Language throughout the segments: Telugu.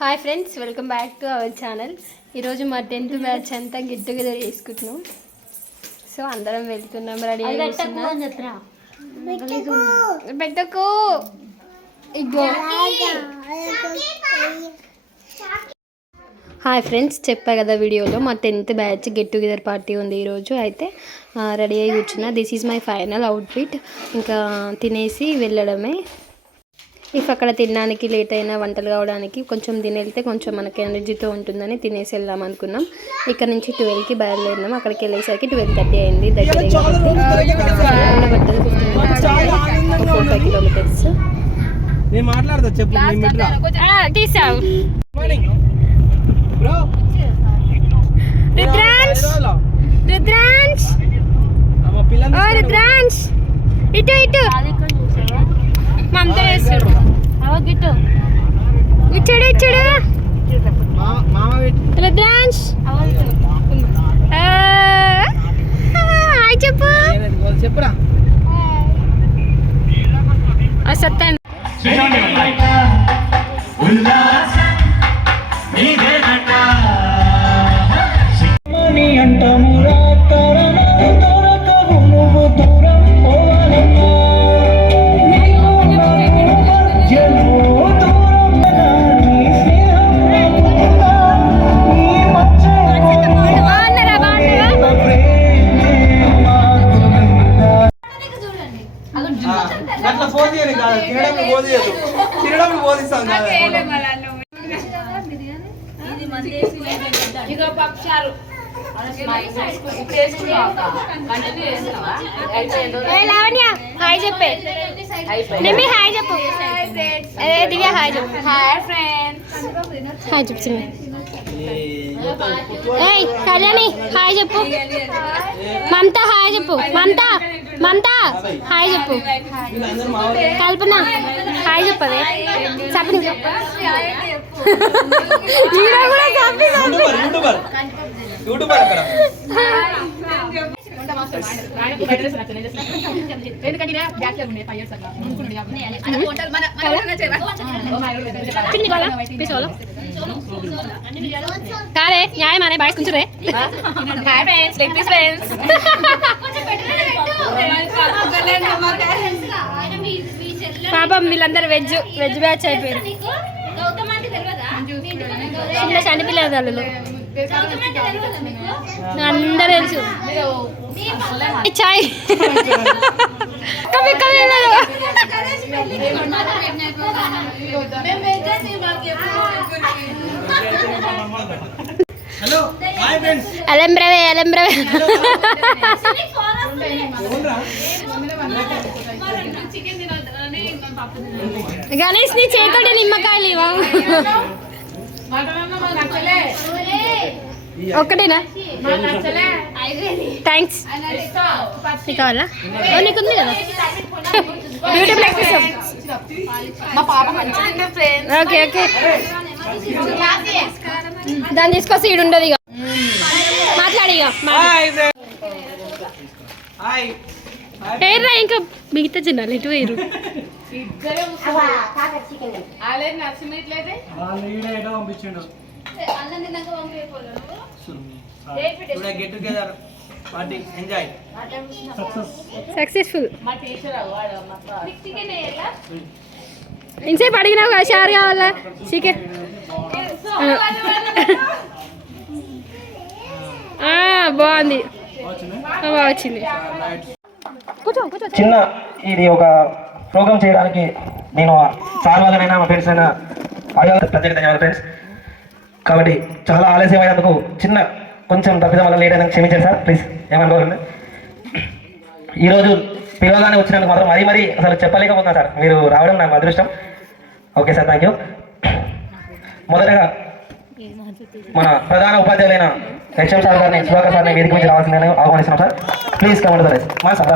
Hi friends, welcome back to our channel. ఈరోజు మా 10th బ్యాచ్ అంతా గెట్ టుగెదర్ చేసుకుంటున్నాం. సో అందరం వెళ్తున్నాం, రెడీ అయిపోతున్నాం. పెద్దకు ఇగో. హాయ్ ఫ్రెండ్స్, చెప్పా కదా వీడియోలో మా 10th batch get together party ఉంది ఈరోజు. అయితే రెడీ అయ్యి కూర్చున్నా. This is my final outfit. ఇంకా తినేసి వెళ్ళడమే. ఇఫ్ అక్కడ తినడానికి లేట్ అయినా వంటలు కావడానికి కొంచెం తిని వెళ్తే కొంచెం మనకి ఎనర్జీతో ఉంటుందని తినేసి వెళ్దాం అనుకున్నాం. ఇక్కడ నుంచి 12కి బయలుదేరినాం. అక్కడికి వెళ్ళేసరికి 12:30 అయింది. దగ్గర 4-5 కిలోమీటర్స్. ఇటు ఇటు మమత వేస్తాడు. ఇచ్చాడు ఇచ్చాడు రుద్రాంశ్. హాయ్ చెప్పు. చెప్పురా సత్తాను. హాయ్ చెప్పే. నిమ్మి హాయ్ చెప్పు. దివ్య హాయ్ చెప్పు. Hi friends. హాయ్ చెప్పు. ఏయ్ కళ్యాణి హాయ్ చెప్పు. మమత హాయ్ చెప్పు. మమత మమత హాయ్ చెప్పు. కల్పన హాయ్ చెప్పదే. సప్ని కాదే న్యాయం అనే బాయ్స్ కొంచెం పాపం వీళ్ళందరూ వెజ్ బ్యాచ్ అయిపోయారు. చిన్న చనిపిల్లలు వాళ్ళు అందరూ తెలుసు. చాయ్ కవి కవి అలంబ్రవే అలంబ్రవే. గణేష్ నీ చేతోటి నిమ్మకాయలు ఇవ్వ. ఒక్కటేనా? థ్యాంక్స్. నీకు కావాలా? నీకుంది కదా బ్యూటీ ప్రాక్టీస్. ఓకే ఓకే దాన్ని తీసుకొస్తే ఈడు ఉండదు. ఇక మాట్లాడి ఇక ఇంకా మిగతా చిన్నాలు ఇటు వేరు. సక్సెస్ఫుల్. ఇంతసేపు అడిగినావు కదా షార్ కావాలా చికెన్. బాగుంది వచ్చింది. చిన్న ఇది ఒక ప్రోగ్రామ్ చేయడానికి నేను సార్ వాళ్ళనైనా మా ఫ్రెండ్స్ అయినా ప్రత్యేక ధన్యవాదాలు ఫ్రెండ్స్. కాబట్టి చాలా ఆలస్యం అయినందుకు చిన్న కొంచెం తప్పిదం వల్ల లేట్ అయినా క్షమించండి సార్, ప్లీజ్ ఏమనుకోవాలండి. ఈరోజు పిలవగానే వచ్చినందుకు మాత్రం మరీ అసలు చెప్పలేకపోతున్నా సార్. మీరు రావడం నాకు అదృష్టం. Okay sir, thank you. మొదటగా మన ప్రధాన ఉపాధ్యాయులైన హెచ్ఎం సార్ గారిని, సుధాకర్ సార్ని వేదిక నుంచి రావాల్సిందని ఆహ్వానిస్తున్నాం సార్. Please comment sir. మా సార్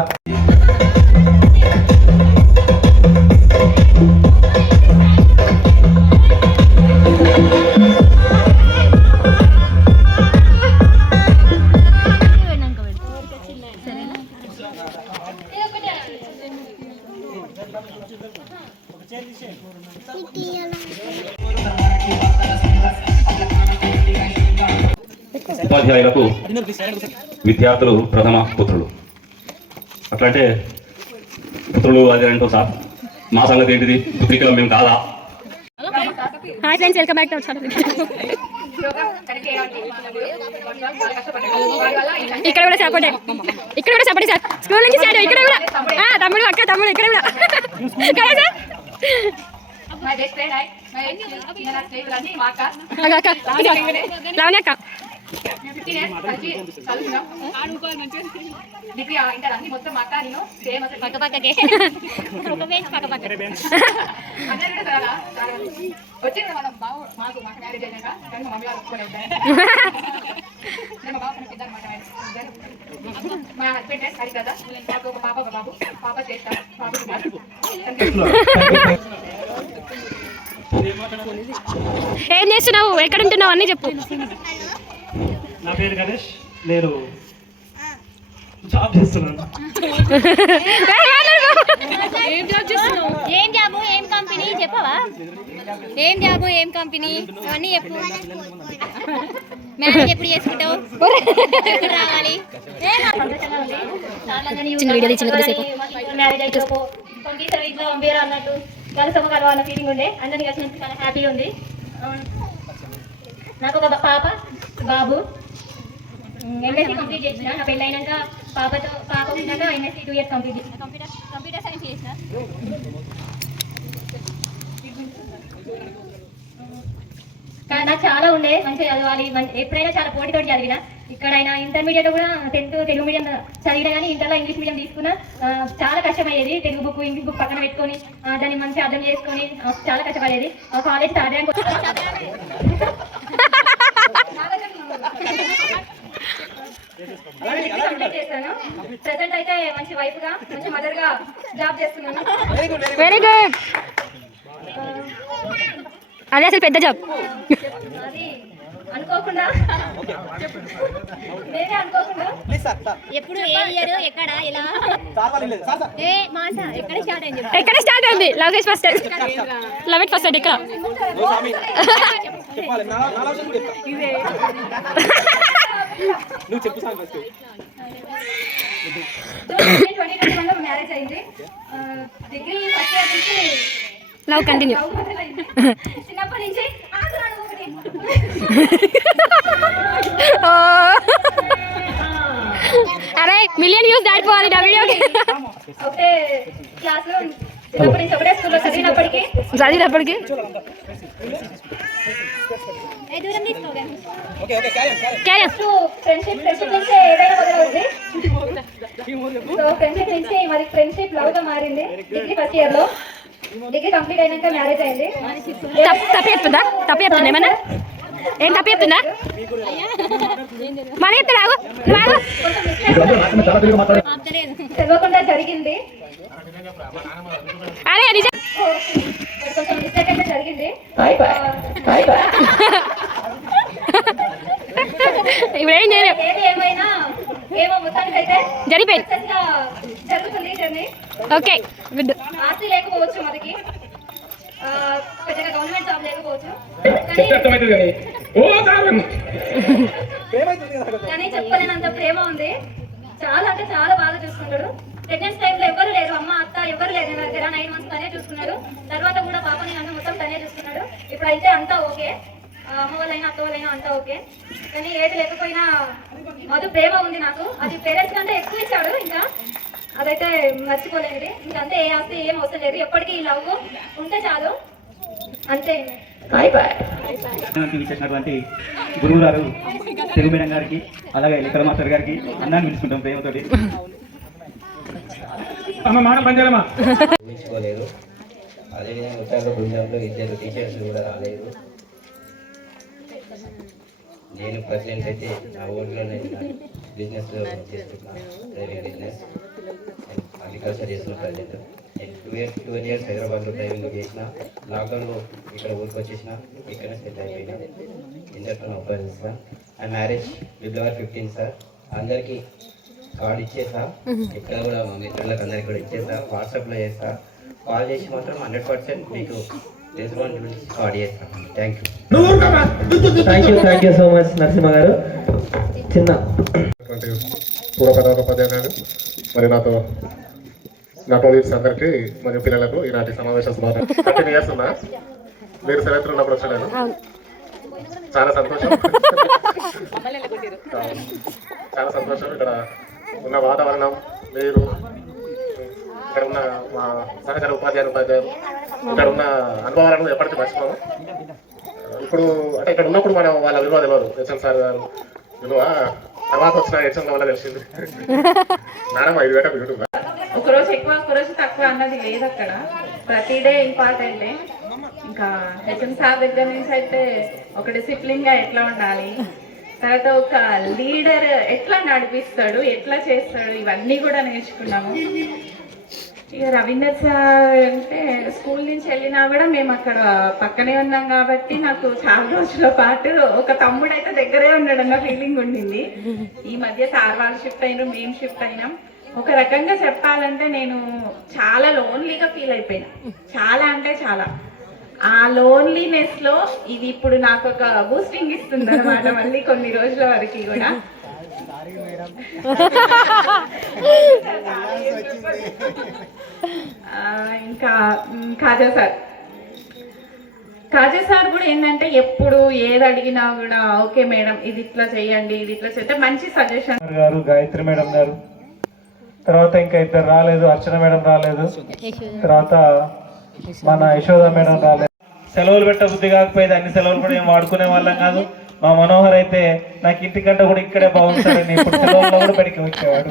ఉపాధ్యాయులకు విద్యార్థులు ప్రథమ పుత్రులు. అట్లంటే పుత్రులు అది అంటూ సార్ మా సంగతి ఏంటిది, పుత్రికలు మేము కాదా? Hi friends, welcome back to ఇక్కడ కూడా సపోర్ట్, ఇక్కడ కూడా సపోర్ట్ సార్. స్కూల్ నుంచి స్టార్ట్, ఇక్కడ కూడా తమ్ముడు అక్క తమ్ముడు ఇక్కడ కూడా కదా సార్. లావణ్య అక్క డిగ్రీ ఇంటర్ అన్ని మొత్తం అక్క నేను సేమ్ అసలు పక్క పక్కకే పక్క పక్క వచ్చింది మనం బాబు మాకు మ్యారేజ్ అయినాక కానీ మా మమ్మీ వాళ్ళు ఒప్పుకొని ఉంటాయి. మా బాబు పెద్ద మా హస్బెండ్ హరి కదా, నాకు ఒక పాప ఒక బాబు, పాప శ్రేష్ట బాబు ఏం చేస్తున్నావు, ఎక్కడ ఉంటున్నావు అన్నీ చెప్పు. నా పేరు గణేష్, నేను జాబ్ చేస్తున్నాను. ఏం జాబు ఏం కంపెనీ చెప్పవా? ఏం జాబు ఏం కంపెనీ అవన్నీ చెప్పు. మ్యారేజ్ ఎప్పుడు చేసుకుంటావు, ఎప్పుడు రావాలి? చిన్న వీడియో చిన్న కొద్దిసేపు మ్యారేజ్ అయిపో ఇంట్లో పంపిరా అన్నట్టు కలిసమ్మ కలవాలన్న ఫీలింగ్ ఉండే. అందరినీ కలిసి చాలా హ్యాపీగా ఉంది. నాకు ఒక పాప బాబు. ఎంఎస్సీ కంప్లీట్ చేసిన, నా పెళ్ళి అయినాక పాప ఉన్నాక ఎంఎస్సీ 2 years కంప్లీట్ చేసిన. కంప్యూటర్ సైన్స్ చేసిన. నాకు చాలా ఉండే మంచిగా చదవాలి, ఎప్పుడైనా చాలా పోటీతోటి చదివిన. ఇక్కడైనా ఇంటర్మీడియట్ కూడా 10th తెలుగు మీడియం చదివినా కానీ ఇంటర్లో ఇంగ్లీష్ మీడియం తీసుకున్నా. చాలా కష్టమయ్యేది. తెలుగు బుక్ ఇంగ్లీష్ బుక్ పక్కన పెట్టుకొని దాన్ని మంచిగా అర్థం చేసుకొని చాలా కష్టపడేది. కాలేజ్ స్టార్ట్ ర్యాంక్ చేస్తాను. ప్రెసెంట్ అయితే మంచి వైఫ్ గా మంచి మదర్ గా జాబ్ చేస్తున్నాను. Very good. అదే అసలు పెద్ద జాబ్. అది అనుకోకుండా నేనే అనుకోకుండా ఎప్పుడు ఏ ఇయర్ ఎక్కడ ఎలా ఏ మాస ఎక్కడ స్టార్ట్ అయింది, ఎక్కడ స్టార్ట్ అయింది? Love it first love it first ఇక్కడ నువ్వు చెప్పు సార్ ఫస్ట్. 2021లో మ్యారేజ్ అయింది. డిగ్రీ ఫస్ట్ ఇయర్ నుంచి లవ్ కంటిన్యూ. చిన్నప్పటి నుంచి అరే మిలియన్ వ్యూస్ దాటిపోవాలి నా వీడియోకి. ఒకటే క్లాస్ లో చిన్నప్పటి నుంచి ఒకటే స్కూల్లో చదివినప్పటికీ ఫ్రెండ్షిప్ నుంచి ఏదైనా మొదలవుతుంది. సో ఫ్రెండ్షిప్ నుంచి మరి ఫ్రెండ్షిప్ లవ్ గా మారింది. డిగ్రీ ఫస్ట్ ఇయర్ లో డిగ్రీ కంప్లీట్ అయినాక మ్యారేజ్ అయింది. తప్పు చెప్తుందా ఏమన్నా? ఏం తప్పు చెప్తుందా? మన చెప్తాడు తెలియకుండా జరిగింది. అరే నిజం. కొంచెం మిస్టేక్ అయితే జరిగింది. ఇప్పుడు ఏం చేయలేదు. ఏది ఏమైనా ఏమో మొత్తానికి అయితే జరిపోయింది. జరుగుతుంది జర్నీ. Okay good. ఆస్తి లేకపోవచ్చు మనకి, పెద్దగా గవర్నమెంట్ జాబ్ లేకపోవచ్చు, కానీ చెప్పలేనంత ప్రేమ ఉంది. చాలా అంటే చాలా బాగా చూసుకుంటాడు. ప్రెగ్నెన్సీ టైంలో ఎవరు లేరు, అమ్మ అత్త ఎవరు లేరు నా దగ్గర. 9 months తనే చూసుకున్నాడు. తర్వాత కూడా పాపని అన్న మొత్తం తనే చూసుకున్నాడు. ఇప్పుడైతే అంతా ఓకే, అమ్మ వాళ్ళైనా అత్త వాళ్ళైనా అంతా ఓకే. కానీ ఏది లేకపోయినా మధు ప్రేమ ఉంది నాకు. అది పేరెంట్స్ కంటే ఎక్కువ ఇచ్చాడు. ఇంకా అదైతే మర్చిపోలేనిది. ఇంకంతే, ఏ ఆస్తి ఏం అవసరం లేదు. ఎప్పటికీ ఈ లవ్ ఉంటే చాలు, అంతే. ఇచ్చేసినటువంటి గురువు గారు తెలుగు మేడం గారికి, అలాగే లెక్కల మాస్టర్ గారికి అన్నాన్ని పిలుచుకుంటాం ప్రేమతోటి. ఊహించుకోలేదు. అదేవిధంగా ఉత్తర బృందంలో 2 టీచర్స్ కూడా రాలేదు. నేను ప్రజెంట్ అయితే నా ఊళ్ళో నేను బిజినెస్లో చేస్తున్నాను, డ్రైవింగ్ బిజినెస్, అగ్రికల్చర్ చేస్తున్న ప్రజెంట్. 2 years హైదరాబాద్లో డ్రైవింగ్ చేసిన. లాక్డౌన్లో ఇక్కడ ఊరికి వచ్చేసిన, ఇక్కడనే సెటిల్ అయిపోయినా. ఇంతట్లో నా ఉపాధి సార్. ఆ మ్యారేజ్ February 15 సార్. అందరికీ కార్డు ఇచ్చేసా, ఇక్కడ కూడా మా మిత్రులకు అందరికి కూడా ఇచ్చేసా, వాట్సాప్లో చేస్తా. కాల్ చేసి మాత్రం 100% మీకు రెస్పాన్సిబిలిటీ కార్డు చేస్తాను. Thank you so much Narasimha గారు. చిన్న పూర్వ ప్రధానోపాధ్యాయులు గారు మరి నాతో నా కొలీగ్స్ అందరికీ మరియు పిల్లలకు ఈనాటి సమావేశ శుభాకాంక్షలు. 13 years ఉన్నా, మీరు సెవెంత్ ఉన్నప్పుడు వచ్చాను. చాలా సంతోషం. చాలా సంతోషం. ఇక్కడ ఉన్న వాతావరణం, మీరు ఇక్కడ ఉన్న మా సహచర ఉపాధ్యాయులు ఇక్కడ ఉన్న అనుభవాలను ఎప్పటికీ మర్చిపోము. ఇప్పుడు అంటే ఇక్కడ ఉన్నప్పుడు మనం వాళ్ళ విలువ తెలియదు. హెచ్ఎం సార్ గారు విలువ తర్వాత వచ్చిన హెచ్ఎం వల్ల తెలిసింది. మేడం 5 గంటలు యూట్యూబ్ ఒకరోజు ఎక్కువ ఒకరోజు తక్కువ అన్నది లేదు అక్కడ. ప్రతి డే ఇంపార్టెంటే. ఇంకా హెచ్ఎం సార్ దగ్గర నుంచి అయితే ఒక డిసిప్లిన్గా ఎట్లా ఉండాలి, తర్వాత ఒక లీడర్ ఎట్లా నడిపిస్తాడు, ఎట్లా చేస్తాడు, ఇవన్నీ కూడా నేర్చుకున్నాము. ఇక రవీందర్ సార్ అంటే స్కూల్ నుంచి వెళ్ళినా కూడా మేము అక్కడ పక్కనే ఉన్నాం కాబట్టి నాకు చాలా రోజుల పాటు ఒక తమ్ముడు అయితే దగ్గరే ఉన్నాడన్న ఫీలింగ్ ఉండింది. ఈ మధ్య సార్ వాళ్ళు షిఫ్ట్ అయినాం, మేము షిఫ్ట్ అయినాం. ఒక రకంగా చెప్పాలంటే నేను చాలా లోన్లీగా ఫీల్ అయిపోయినా. చాలా అంటే చాలా. ఆ లోన్లీనెస్ లో ఇది ఇప్పుడు నాకు ఒక బూస్టింగ్ ఇస్తుంది అనమాట. మళ్ళీ కొన్ని రోజుల వరకు కూడా ఇంకా కాజా సార్ కూడా ఏంటంటే ఎప్పుడు ఏది అడిగినా కూడా ఓకే మేడం ఇది ఇట్లా చేయండి, ఇది ఇట్లా చేస్తే మంచి సజెషన్ గారు, గాయత్రి మేడం గారు, తర్వాత ఇంకా ఇద్దరు రాలేదు. అర్చన మేడం రాలేదు, తర్వాత మన యశోద మేడం రాలేదు. సెలవులు పెట్ట బుద్ధి కాకపోయేది. అన్ని సెలవులు కూడా ఏం వాడుకునే వాళ్ళం కాదు. మా మనోహర్ అయితే నాకు ఇంటికంటే కూడా ఇక్కడే బాగుంటాడని ఇప్పుడు సెలవుల్లో కూడా బయటికి వచ్చేవాడు.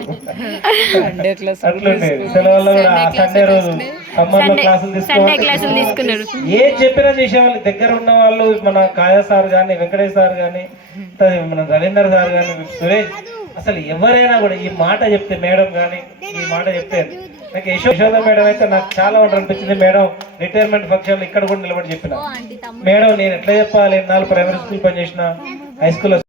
అట్లుండేది. సెలవుల్లో కూడా సండే రోజు సమ్మర్ లో క్లాసులు తీసుకున్నాడు. ఏం చెప్పినా చేసేవాళ్ళు. దగ్గర ఉన్న వాళ్ళు మన కాయా సార్ కానీ, వెంకటేష్ సార్ కానీ, మన రవీందర్ సార్ కానీ, సురేష్, అసలు ఎవరైనా కూడా ఈ మాట చెప్తే, మేడం కానీ ఈ మాట చెప్తే, నాకు యశోద మేడం అయితే నాకు చాలా వంట అనిపించింది. మేడం రిటైర్మెంట్ ఫంక్షన్ ఇక్కడ కూడా నిలబడి చెప్పిన, మేడం నేను ఎట్లా చెప్పాలి, 4 ప్రైమరీ స్కూల్ పనిచేసిన, హై స్కూల్లో